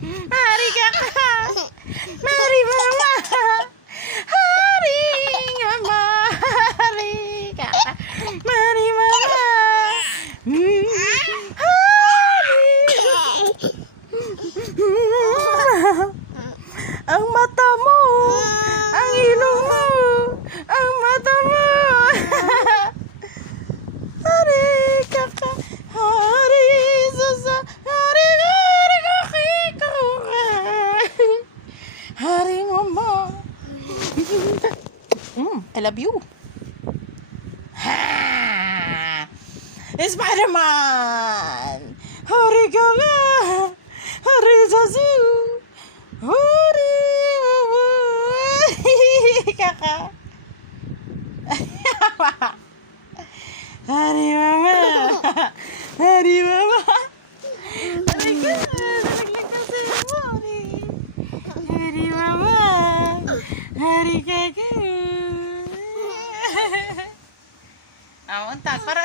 Hari Kaka. Mari Mama. Hari Mama. Hari Kaka. Mari Mama. Ang mata mo, ang ilong mo, ang mata mo. Hari Kaka, hari Sasa, hari Kaka, hari Mama. I love you. Ha! Spider-Man! Hari Kaka, hari Sasu, hari Kaka. Hari Mama. Hari Mama. Hari Kaka. Nalaglag sa hari. Hari Mama. Hari Kaka. Untag. Para